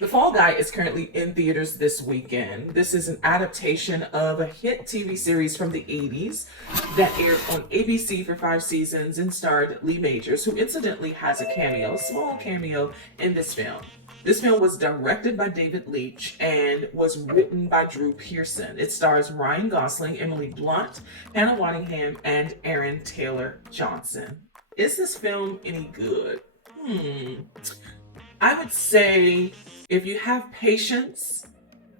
The Fall Guy is currently in theaters this weekend. This is an adaptation of a hit TV series from the 80s that aired on ABC for 5 seasons and starred Lee Majors, who incidentally has a small cameo in this film. This film was directed by David Leitch and was written by Drew Pearson. It stars Ryan Gosling, Emily Blunt, Hannah Waddingham, and Aaron Taylor Johnson. Is this film any good? I would say if you have patience,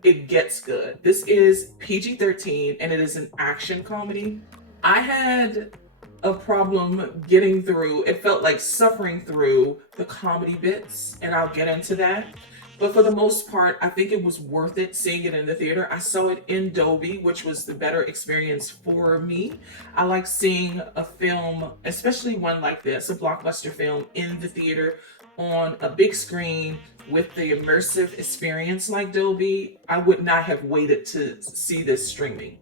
it gets good. This is PG-13 and it is an action comedy. I had a problem getting through, it felt like suffering through the comedy bits, and I'll get into that. But for the most part, I think it was worth it seeing it in the theater. I saw it in Dolby, which was the better experience for me. I like seeing a film, especially one like this, a blockbuster film, in the theater on a big screen with the immersive experience like Dolby. I would not have waited to see this streaming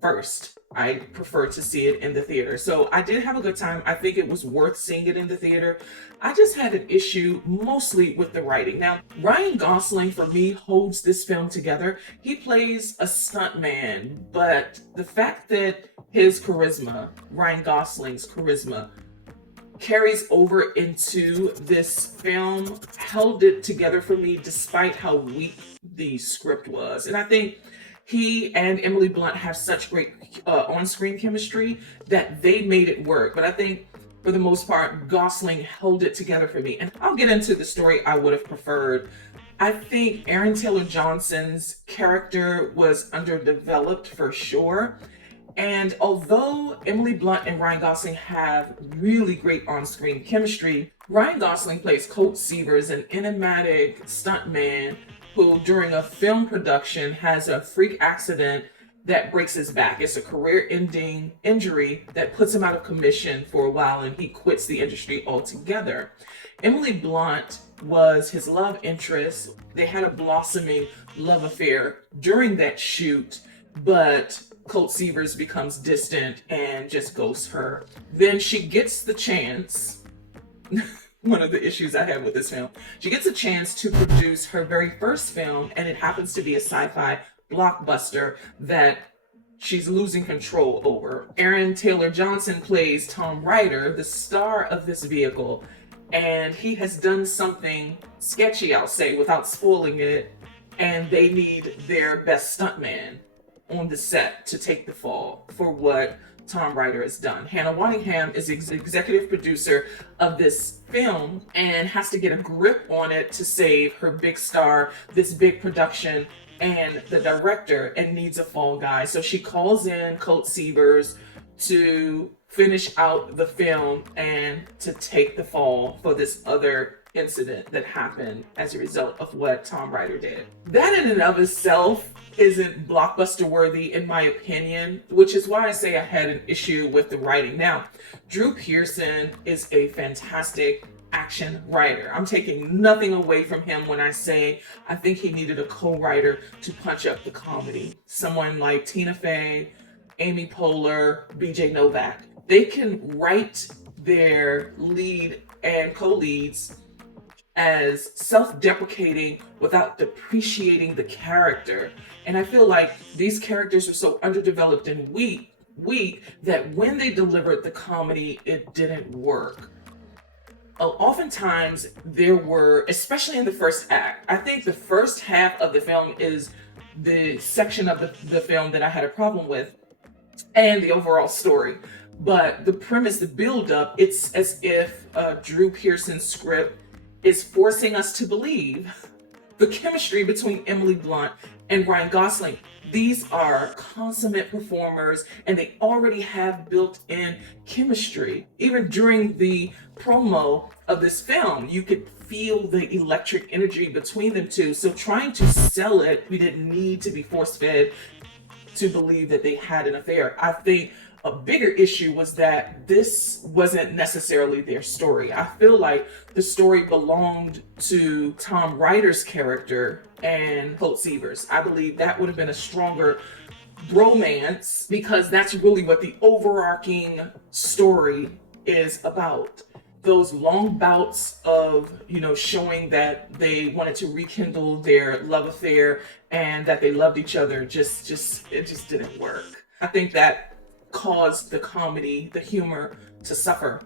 first. I prefer to see it in the theater. So I did have a good time. I think it was worth seeing it in the theater. I just had an issue mostly with the writing. Now, Ryan Gosling, for me, holds this film together. He plays a stuntman, but the fact that his charisma, Ryan Gosling's charisma, carries over into this film, held it together for me despite how weak the script was. And I think he and Emily Blunt have such great on-screen chemistry that they made it work. But I think for the most part, Gosling held it together for me. And I'll get into the story I would have preferred. I think Aaron Taylor Johnson's character was underdeveloped for sure. And although Emily Blunt and Ryan Gosling have really great on-screen chemistry, Ryan Gosling plays Colt Seavers, an enigmatic stuntman who during a film production has a freak accident that breaks his back. It's a career-ending injury that puts him out of commission for a while and he quits the industry altogether. Emily Blunt was his love interest. They had a blossoming love affair during that shoot, but Colt Seavers becomes distant and just ghosts her. Then she gets the chance one of the issues I had with this film. She gets a chance to produce her very first film, and it happens to be a sci-fi blockbuster that she's losing control over. Aaron Taylor Johnson plays Tom Ryder, the star of this vehicle, and he has done something sketchy, I'll say, without spoiling it, and they need their best stuntman on the set to take the fall for what Tom Ryder has done. Hannah Waddingham is executive producer of this film and has to get a grip on it to save her big star, this big production, and the director, and needs a fall guy. So she calls in Colt Seavers to finish out the film and to take the fall for this other incident that happened as a result of what Tom Ryder did. That in and of itself isn't blockbuster worthy in my opinion, which is why I say I had an issue with the writing. Now, Drew Pearson is a fantastic action writer. I'm taking nothing away from him when I say I think he needed a co-writer to punch up the comedy. Someone like Tina Fey, Amy Poehler, BJ Novak. They can write their lead and co-leads as self-deprecating without depreciating the character. And I feel like these characters are so underdeveloped and weak that when they delivered the comedy, it didn't work. Oftentimes there were, especially in the first act, I think the first half of the film is the section of the film that I had a problem with, and the overall story. But the premise, the build-up, it's as if Drew Pearson's script is forcing us to believe the chemistry between Emily Blunt and Ryan Gosling. These are consummate performers and they already have built-in chemistry. Even during the promo of this film, you could feel the electric energy between them two. So trying to sell it, we didn't need to be force-fed to believe that they had an affair. I think a bigger issue was that this wasn't necessarily their story. I feel like the story belonged to Tom Ryder's character and Colt Seavers. I believe that would have been a stronger bromance because that's really what the overarching story is about. those long bouts of, showing that they wanted to rekindle their love affair and that they loved each other, it just didn't work. I think that caused the comedy, the humor to suffer.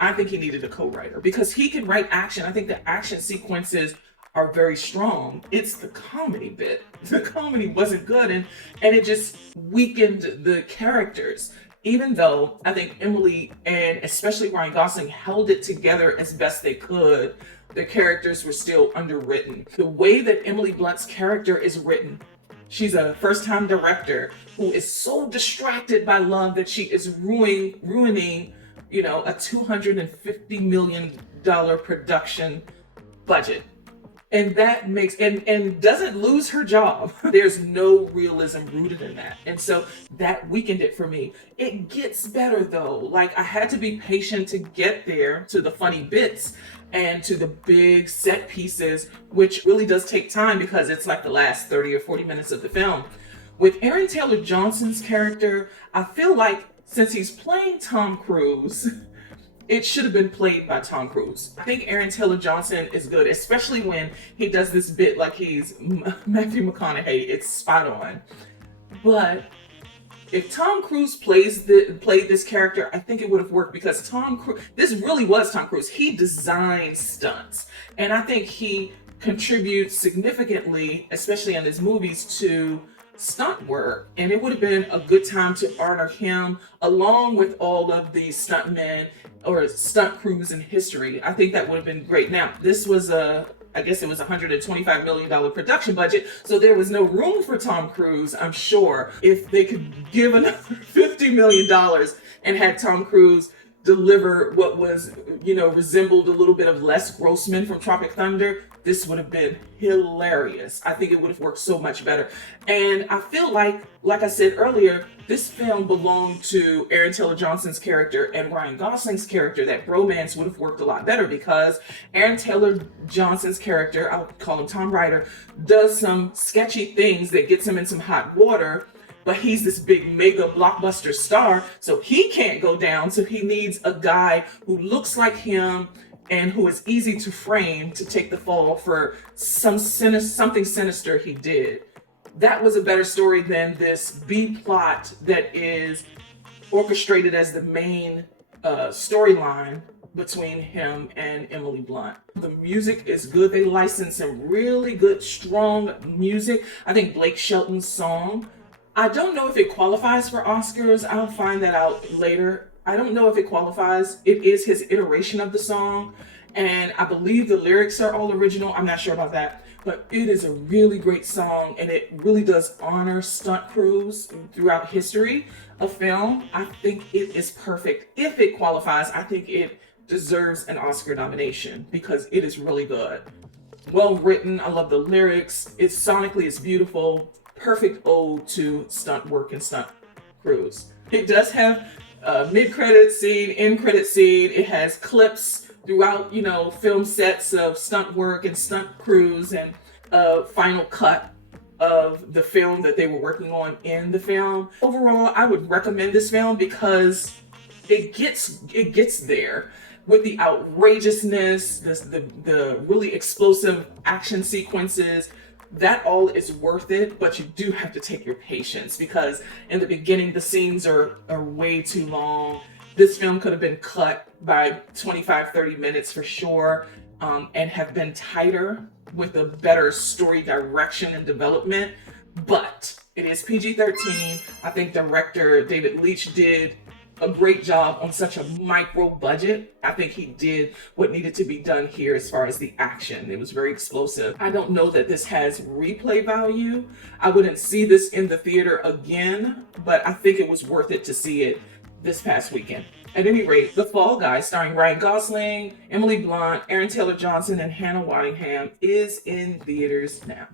I think he needed a co-writer because he can write action. I think the action sequences are very strong. It's the comedy bit. The comedy wasn't good, and it just weakened the characters. Even though I think Emily and especially Ryan Gosling held it together as best they could, the characters were still underwritten. The way that Emily Blunt's character is written, she's a first-time director who is so distracted by love that she is ruining, a $250 million production budget. And that makes and doesn't lose her job. There's no realism rooted in that. And so that weakened it for me. It gets better though. Like I had to be patient to get there to the funny bits and to the big set pieces, which really does take time because it's like the last 30 or 40 minutes of the film. With Aaron Taylor Johnson's character, I feel like since he's playing Tom Cruise, it should have been played by Tom Cruise. I think Aaron Taylor Johnson is good, especially when he does this bit like he's Matthew McConaughey. It's spot on. But if Tom Cruise played this character, I think it would have worked because this really was Tom Cruise. He designed stunts. And I think he contributes significantly, especially in his movies, to stunt work, and it would have been a good time to honor him along with all of the stuntmen or stunt crews in history. I think that would have been great. Now, this was I guess it was $125 million production budget, so there was no room for Tom Cruise, I'm sure. If they could give another $50 million and had Tom Cruise deliver what was, resembled a little bit of Les Grossman from Tropic Thunder, this would have been hilarious. I think it would have worked so much better. And I feel like I said earlier, this film belonged to Aaron Taylor Johnson's character and Ryan Gosling's character. That bromance would have worked a lot better because Aaron Taylor Johnson's character, I'll call him Tom Ryder, does some sketchy things that gets him in some hot water, but he's this big mega blockbuster star, so he can't go down. So he needs a guy who looks like him and who is easy to frame to take the fall for something sinister he did. That was a better story than this B plot that is orchestrated as the main storyline between him and Emily Blunt. The music is good. They licensed some really good, strong music. I think Blake Shelton's song, I don't know if it qualifies for Oscars. I'll find that out later. I don't know if it qualifies. It is his iteration of the song, and I believe the lyrics are all original. I'm not sure about that, but it is a really great song, and it really does honor stunt crews throughout history of film. I think it is perfect. If it qualifies, I think it deserves an Oscar nomination because it is really good. Well written. I love the lyrics. Sonically, it's beautiful. Perfect ode to stunt work and stunt crews. It does have mid-credit scene, end-credit scene. It has clips throughout, film sets of stunt work and stunt crews, and a final cut of the film that they were working on in the film. Overall, I would recommend this film because it gets there with the outrageousness, the really explosive action sequences. That all is worth it, but you do have to take your patience because in the beginning the scenes are way too long. This film could have been cut by 25-30 minutes for sure, and have been tighter with a better story direction and development, but it is PG-13. I think director David Leitch did a great job on such a micro budget. I think he did what needed to be done here as far as the action. It was very explosive. I don't know that this has replay value. I wouldn't see this in the theater again, but I think it was worth it to see it this past weekend. At any rate, The Fall Guy, starring Ryan Gosling, Emily Blunt, Aaron Taylor Johnson, and Hannah Waddingham, is in theaters now.